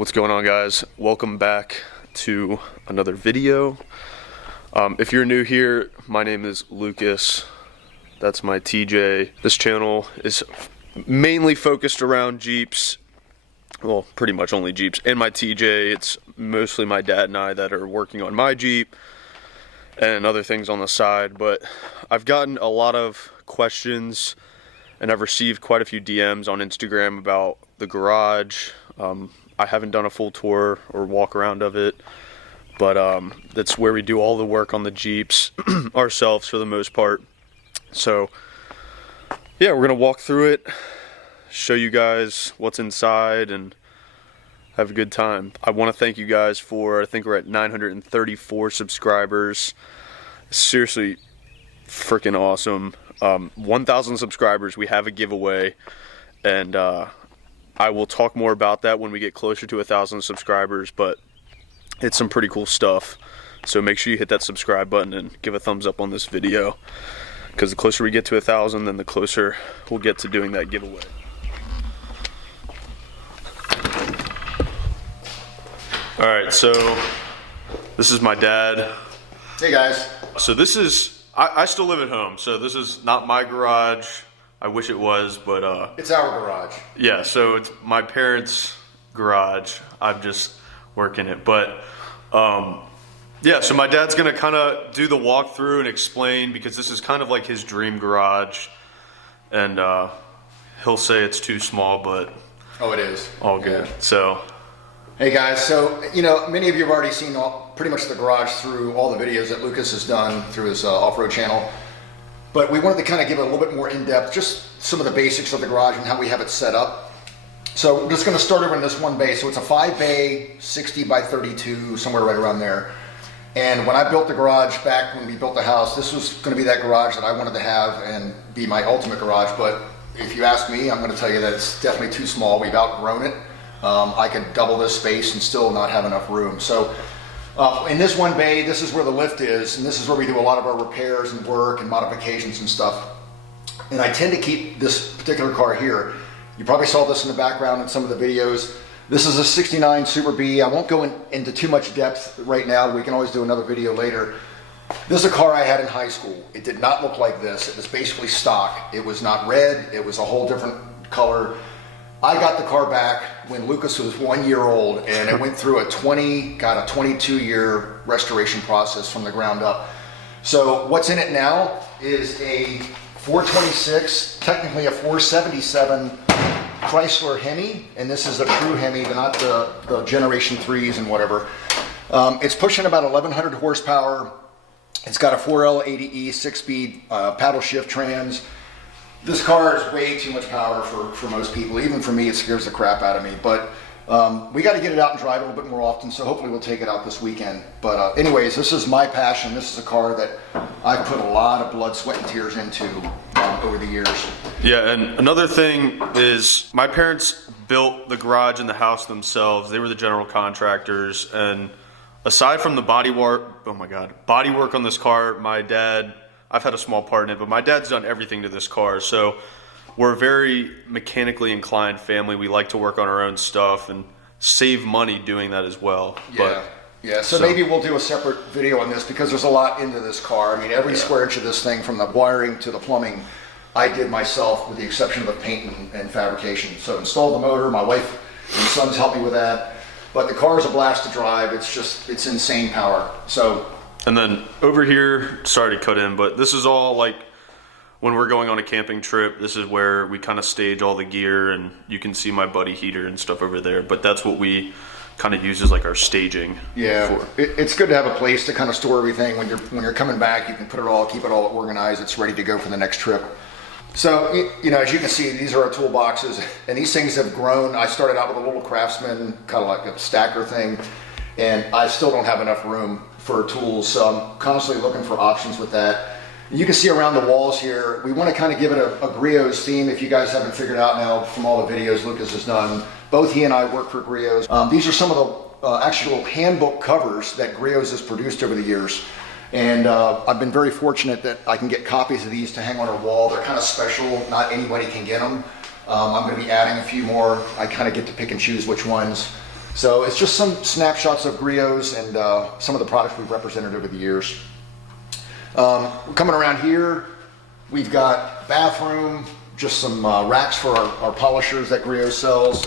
What's going on, guys? Welcome back to another video. If you're new here, my name is Lucas. That's my TJ. This channel is mainly focused around Jeeps. Well, pretty much only Jeeps. And my TJ, it's mostly my dad and I that are working on my Jeep and other things on the side. But I've gotten a lot of questions and I've received quite a few DMs on Instagram about the garage. I haven't done a full tour or walk around of it, but that's where we do all the work on the Jeeps ourselves for the most part. So yeah, we're gonna walk through it, show you guys what's inside, and have a good time. I want to thank you guys for, I think we're at 934 subscribers. Seriously freaking awesome. 1,000 subscribers, we have a giveaway, and I will talk more about that when we get closer to 1,000 subscribers, but it's some pretty cool stuff. So make sure you hit that subscribe button and give a thumbs up on this video, because the closer we get to 1,000, then the closer we'll get to doing that giveaway. All right, so this is my dad. Hey guys. So this is, I still live at home, so this is not my garage. I wish it was, but it's our garage. Yeah, so it's my parents' garage. I'm just working it, but yeah. So my dad's gonna kind of do the walkthrough and explain, because this is kind of like his dream garage, and he'll say it's too small, but oh, it is all good. Yeah. So hey guys, so many of you have already seen pretty much the garage through all the videos that Lucas has done through his off-road channel. But we wanted to kind of give it a little bit more in-depth, just some of the basics of the garage and how we have it set up. So we're just going to start over in this one bay. So it's a 5-bay, 60 by 32, somewhere right around there. And when I built the garage back when we built the house, this was going to be that garage that I wanted to have and be my ultimate garage. But if you ask me, I'm going to tell you that it's definitely too small. We've outgrown it. I could double this space and still not have enough room. So in this one bay, this is where the lift is, and this is where we do a lot of our repairs and work and modifications and stuff. And I tend to keep this particular car here. You probably saw this in the background in some of the videos. This is a 69 Super B. I won't go into too much depth right now. We can always do another video later. This is a car I had in high school. It did not look like this. It was basically stock. It was not red. It was a whole different color. I got the car back when Lucas was 1 year old, and it went through a 22-year restoration process from the ground up. So what's in it now is a 426, technically a 477 Chrysler Hemi, and this is a true Hemi, not the Generation 3s and whatever. It's pushing about 1,100 horsepower. It's got a 4L80E 6-speed paddle shift trans. This car is way too much power for most people. Even for me, it scares the crap out of me. But we got to get it out and drive it a little bit more often, so hopefully we'll take it out this weekend. But anyways, this is my passion. This is a car that I've put a lot of blood, sweat, and tears into over the years. Yeah, and another thing is my parents built the garage and the house themselves. They were the general contractors. And aside from the bodywork on this car, my dad, I've had a small part in it, but my dad's done everything to this car. So we're a very mechanically inclined family. We like to work on our own stuff and save money doing that as well. Yeah. So maybe we'll do a separate video on this, because there's a lot into this car. I mean, every square inch of this thing, from the wiring to the plumbing, I did myself, with the exception of the paint and fabrication. So installed the motor. My wife and sons helped me with that. But the car is a blast to drive. It's insane power. So. And then over here, sorry to cut in, but this is all like when we're going on a camping trip. This is where we kind of stage all the gear, and you can see my buddy heater and stuff over there. But that's what we kind of use as like our staging. Yeah, it's good to have a place to kind of store everything. When you're coming back, you can keep it all organized. It's ready to go for the next trip. So as you can see, these are our toolboxes, and these things have grown. I started out with a little Craftsman, kind of like a stacker thing, and I still don't have enough room for tools, so I'm constantly looking for options with that. You can see around the walls here, we want to kind of give it a Griot's theme. If you guys haven't figured out now from all the videos Lucas has done, both he and I work for Griot's. These are some of the actual handbook covers that Griot's has produced over the years. And I've been very fortunate that I can get copies of these to hang on our wall. They're kind of special, not anybody can get them. I'm going to be adding a few more. I kind of get to pick and choose which ones. So it's just some snapshots of griots and some of the products we've represented over the years. Coming around here, we've got bathroom, just some racks for our polishers that Griot sells.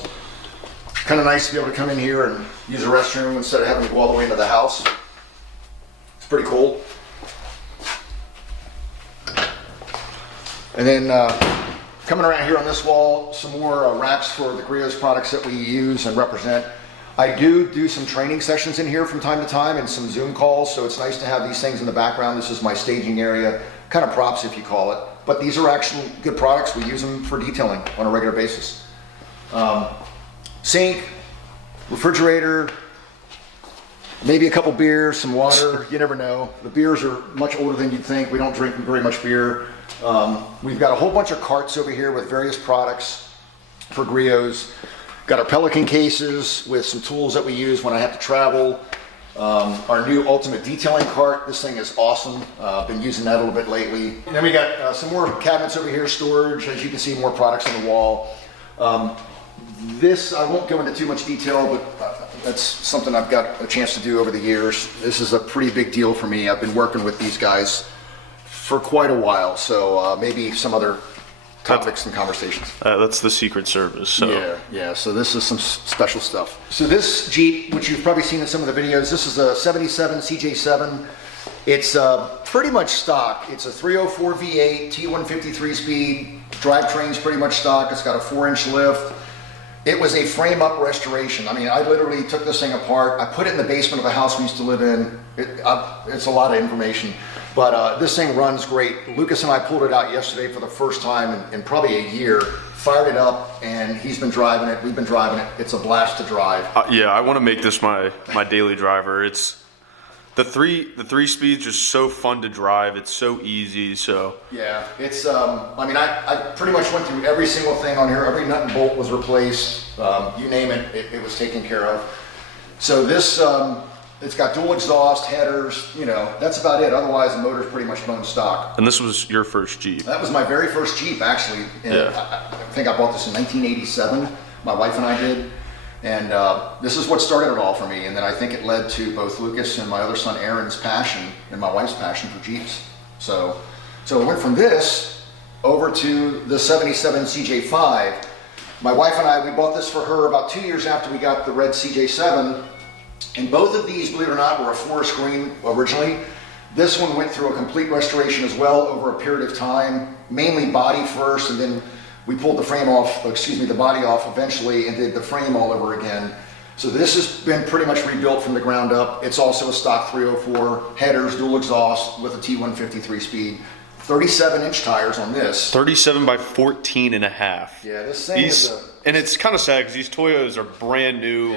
Kind of nice to be able to come in here and use a restroom instead of having to go all the way into the house. It's pretty cool. And then coming around here on this wall, some more racks for the Griot's products that we use and represent. I do some training sessions in here from time to time and some Zoom calls, so it's nice to have these things in the background. This is my staging area, kind of props if you call it. But these are actually good products. We use them for detailing on a regular basis. Sink, refrigerator, maybe a couple beers, some water, you never know. The beers are much older than you'd think. We don't drink very much beer. We've got a whole bunch of carts over here with various products for griots. Got our Pelican cases with some tools that we use when I have to travel. Our new Ultimate Detailing cart. This thing is awesome. Been using that a little bit lately. And then we got some more cabinets over here, storage. As you can see, more products on the wall. This, I won't go into too much detail, but that's something I've got a chance to do over the years. This is a pretty big deal for me. I've been working with these guys for quite a while, so maybe some other topics and conversations. That's the Secret Service. So. Yeah. So this is some special stuff. So this Jeep, which you've probably seen in some of the videos, this is a 77 CJ7. It's pretty much stock. It's a 304 V8, T153 speed. Drivetrain's pretty much stock. It's got a 4-inch lift. It was a frame-up restoration. I mean, I literally took this thing apart. I put it in the basement of a house we used to live in. It's a lot of information, but this thing runs great. Lucas and I pulled it out yesterday for the first time in probably a year. Fired it up, and he's been driving it. We've been driving it. It's a blast to drive. Yeah, I want to make this my daily driver. It's the three speeds just so fun to drive. It's so easy. So yeah, it's I mean, I pretty much went through every single thing on here. Every nut and bolt was replaced. You name it, it was taken care of. So this it's got dual exhaust, headers, you know, that's about it. Otherwise the motor's pretty much bone stock. And this was your first Jeep? That was my very first Jeep, actually. And yeah. I think I bought this in 1987. My wife and I did. And this is what started it all for me. And then I think it led to both Lucas and my other son Aaron's passion and my wife's passion for Jeeps. So it went from this over to the 77 CJ5. My wife and I, we bought this for her about 2 years after we got the red CJ7. And both of these, believe it or not, were a forest green originally. This one went through a complete restoration as well over a period of time, mainly body first, and then we pulled the frame off, the body off eventually, and did the frame all over again. So this has been pretty much rebuilt from the ground up. It's also a stock 304, headers, dual exhaust with a T153 speed. 37-inch tires on this. 37 by 14 and a half. Yeah, this thing is and it's kind of sad because these Toyotas are brand new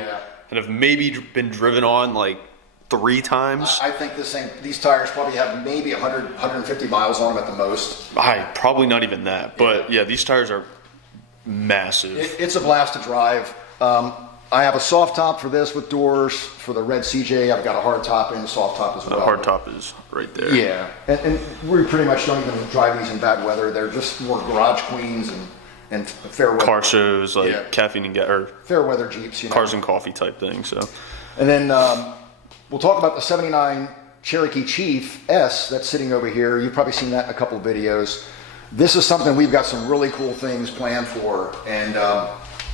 and have maybe been driven on like 3 times. I think these tires probably have maybe 100, 150 miles on them at the most. Probably not even that. But yeah, these tires are massive. It's a blast to drive. I have a soft top for this with doors. For the red CJ, I've got a hard top and a soft top as well. The hard top is right there. Yeah, and we pretty much don't even drive these in bad weather. They're just more garage queens and fair weather. Car shows, like caffeine and or fair weather Jeeps. You know? Cars and coffee type thing. So, and then we'll talk about the 79 Cherokee Chief S that's sitting over here. You've probably seen that in a couple of videos. This is something we've got some really cool things planned for, and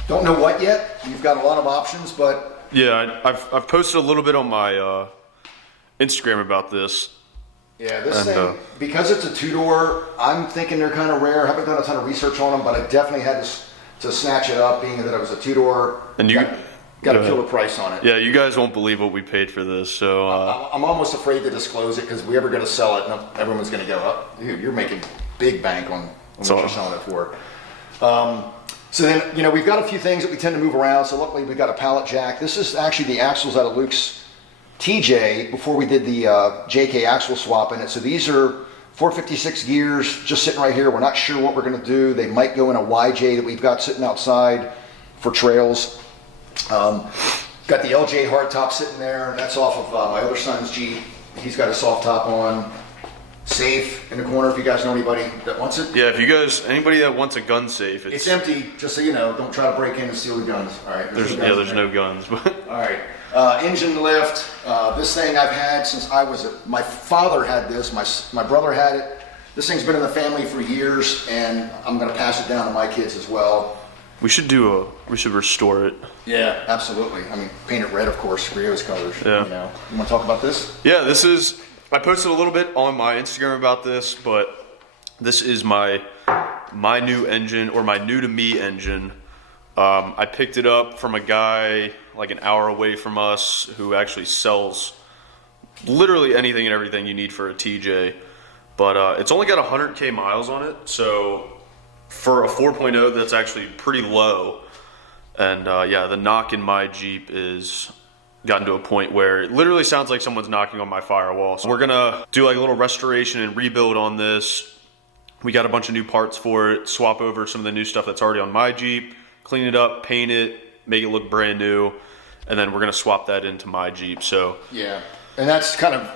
don't know what yet. We've got a lot of options, but yeah, I've posted a little bit on my Instagram about this. Yeah, this thing, because it's a 2-door, I'm thinking they're kind of rare. I haven't done a ton of research on them, but I definitely had to snatch it up, being that it was a 2-door. And you got to feel the price on it. Yeah, you guys won't believe what we paid for this. So I'm almost afraid to disclose it because if we ever going to sell it, everyone's going to go, "Oh, dude, you're making big bank on what you're selling it for." So then, you know, we've got a few things that we tend to move around. So luckily, we've got a pallet jack. This is actually the axles out of Luke's TJ before we did the JK axle swap in it. So these are 456 gears just sitting right here. We're not sure what we're going to do. They might go in a YJ that we've got sitting outside for trails. Got the LJ hardtop sitting there. That's off of my other son's Jeep. He's got a soft top on. safe in the corner if you guys know anybody that wants it. Yeah, if you guys, anybody that wants a gun safe, It's empty, just so you know. Don't try to break in and steal the guns. All right. there's no guns. But All right. Engine lift. This thing I've had since my father had this. My brother had it. This thing's been in the family for years, and I'm going to pass it down to my kids as well. we should restore it. Yeah, absolutely. I mean, paint it red, of course, Rio's colors. Yeah. You know. You want to talk about this? Yeah, I posted a little bit on my Instagram about this, but this is my new engine, or my new to me engine. I picked it up from a guy like an hour away from us who actually sells literally anything and everything you need for a TJ. But it's only got 100K miles on it, so for a 4.0, that's actually pretty low. And yeah, the knock in my Jeep is gotten to a point where it literally sounds like someone's knocking on my firewall. So we're gonna do like a little restoration and rebuild on this. We got a bunch of new parts for it, swap over some of the new stuff that's already on my Jeep, clean it up, paint it, make it look brand new, and then we're gonna swap that into my Jeep. So yeah, and that's kind of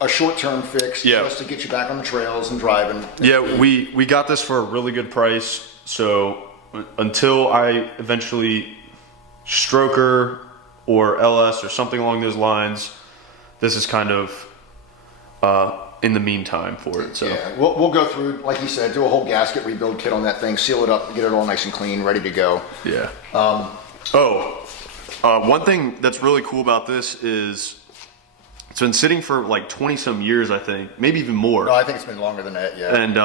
a short-term fix, yeah, just to get you back on the trails and driving. Yeah, we got this for a really good price. So until I eventually stroker or LS or something along those lines, this is kind of in the meantime for it. So yeah, we'll go through, like you said, do a whole gasket rebuild kit on that thing, seal it up, get it all nice and clean, ready to go. yeah. One thing that's really cool about this is it's been sitting for like 20 some years, I think, maybe even more. No, I think it's been longer than that. Yeah. And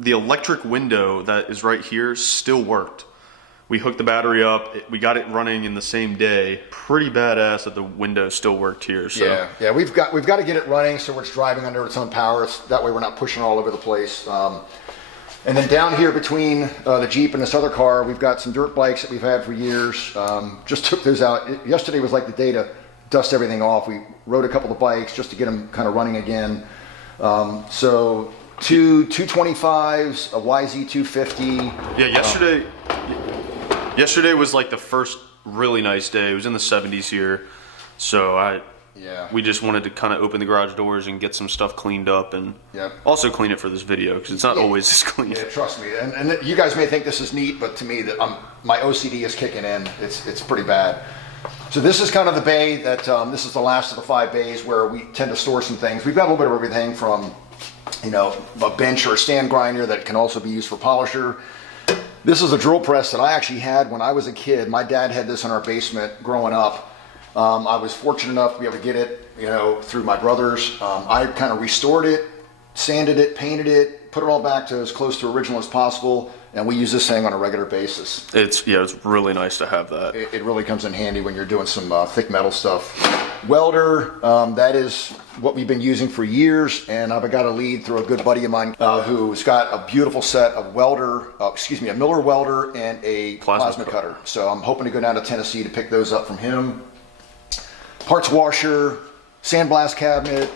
the electric window that is right here still worked. We hooked the battery up. We got it running in the same day. Pretty badass that the window still worked here. So. Yeah. We've got to get it running so it's driving under its own power. That way we're not pushing all over the place. And then down here between the Jeep and this other car, we've got some dirt bikes that we've had for years. Just took those out. Yesterday was like the day to dust everything off. We rode a couple of bikes just to get them kind of running again. So two 225s, a YZ250. Yeah, yesterday was like the first really nice day. It was in the 70s here. So we just wanted to kind of open the garage doors and get some stuff cleaned up, and also clean it for this video because it's not always this clean. Yeah, trust me. And you guys may think this is neat, but to me, my OCD is kicking in. It's pretty bad. So this is kind of the bay that this is the last of the 5 bays where we tend to store some things. We've got a little bit of everything from, a bench or a stand grinder that can also be used for polisher. This is a drill press that I actually had when I was a kid. My dad had this in our basement growing up. I was fortunate enough to be able to get it, through my brothers. I kind of restored it, sanded it, painted it, put it all back to as close to original as possible, and we use this thing on a regular basis. It's really nice to have that. It really comes in handy when you're doing some thick metal stuff. Welder, that is what we've been using for years, and I've got a lead through a good buddy of mine who's got a beautiful set of a Miller welder and a plasma cutter. So I'm hoping to go down to Tennessee to pick those up from him. Parts washer, sandblast cabinet.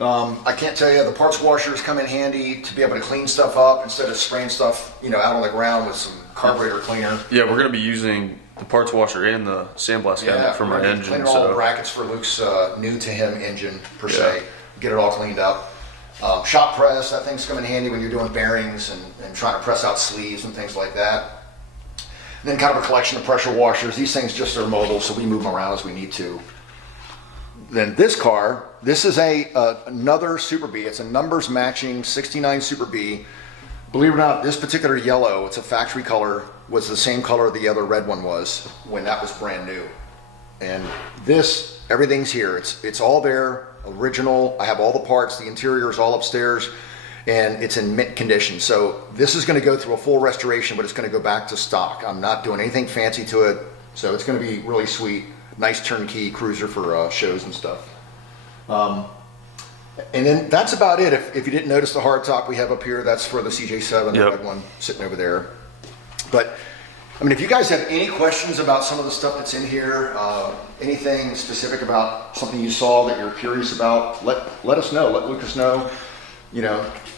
I can't tell you, the parts washers come in handy to be able to clean stuff up instead of spraying stuff, out on the ground with some carburetor cleaner. Yeah, we're going to be using the parts washer and the sandblast cabinet for my engine. Cleaning all the brackets for Luke's new to him engine per se. Get it all cleaned up. Shop press, that thing's come in handy when you're doing bearings and trying to press out sleeves and things like that. And then kind of a collection of pressure washers. These things just are mobile, so we move them around as we need to. Then this car, this is another Super B. It's a numbers matching 69 Super B. Believe it or not, this particular yellow, it's a factory color, was the same color the other red one was when that was brand new. And this, everything's here. It's all there, original. I have all the parts. The interior is all upstairs, and it's in mint condition. So this is going to go through a full restoration, but it's going to go back to stock. I'm not doing anything fancy to it, so it's going to be really sweet. Nice turnkey cruiser for shows and stuff. And then that's about it. If you didn't notice the hardtop we have up here, that's for the CJ7, the red one sitting over there. But I mean, if you guys have any questions about some of the stuff that's in here, anything specific about something you saw that you're curious about, let us know. Let Lucas know.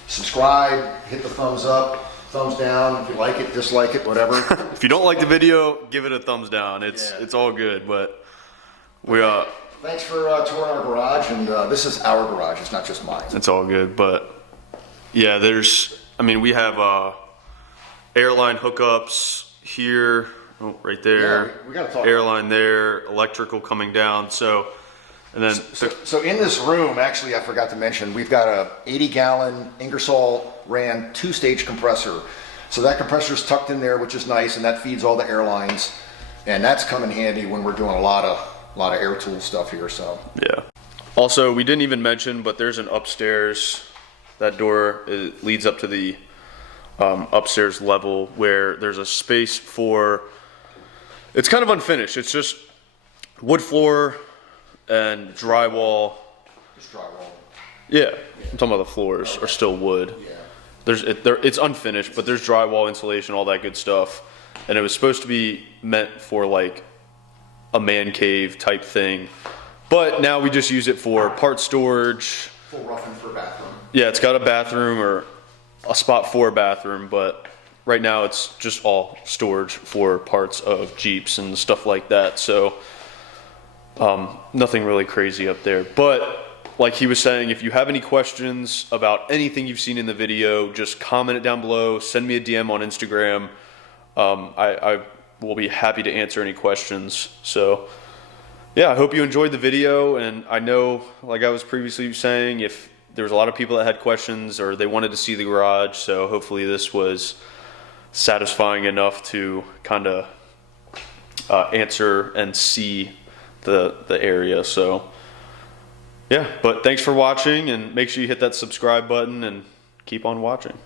Subscribe, hit the thumbs up, thumbs down. If you like it, dislike it, whatever. If you don't like the video, give it a thumbs down. It's all good, but Thanks for touring our garage, and this is our garage, it's not just mine. It's all good, but yeah, we have airline hookups here, right there. Yeah, we gotta talk. Airline there, electrical coming down, so, and then. So in this room, actually, I forgot to mention, we've got a 80-gallon Ingersoll Rand 2-stage compressor. So that compressor's tucked in there, which is nice, and that feeds all the airlines. And that's come in handy when we're doing a lot of air tool stuff here, so. Yeah. Also, we didn't even mention, but there's an upstairs. That door leads up to the upstairs level where there's a space for, it's kind of unfinished. It's just wood floor and drywall. Just drywall. Yeah, I'm talking about the floors are still wood. Yeah. It's unfinished, but there's drywall, insulation, all that good stuff. And it was supposed to be meant for like a man cave type thing. But now we just use it for part storage. Full rough-in for a bathroom. Yeah, it's got a bathroom or a spot for a bathroom, but right now it's just all storage for parts of Jeeps and stuff like that. So nothing really crazy up there. But like he was saying, if you have any questions about anything you've seen in the video, just comment it down below, send me a DM on Instagram. I will be happy to answer any questions. So yeah, I hope you enjoyed the video, and I know, like I was previously saying, if there was a lot of people that had questions or they wanted to see the garage, so hopefully this was satisfying enough to kind of answer and see the area. So yeah, but thanks for watching, and make sure you hit that subscribe button and keep on watching.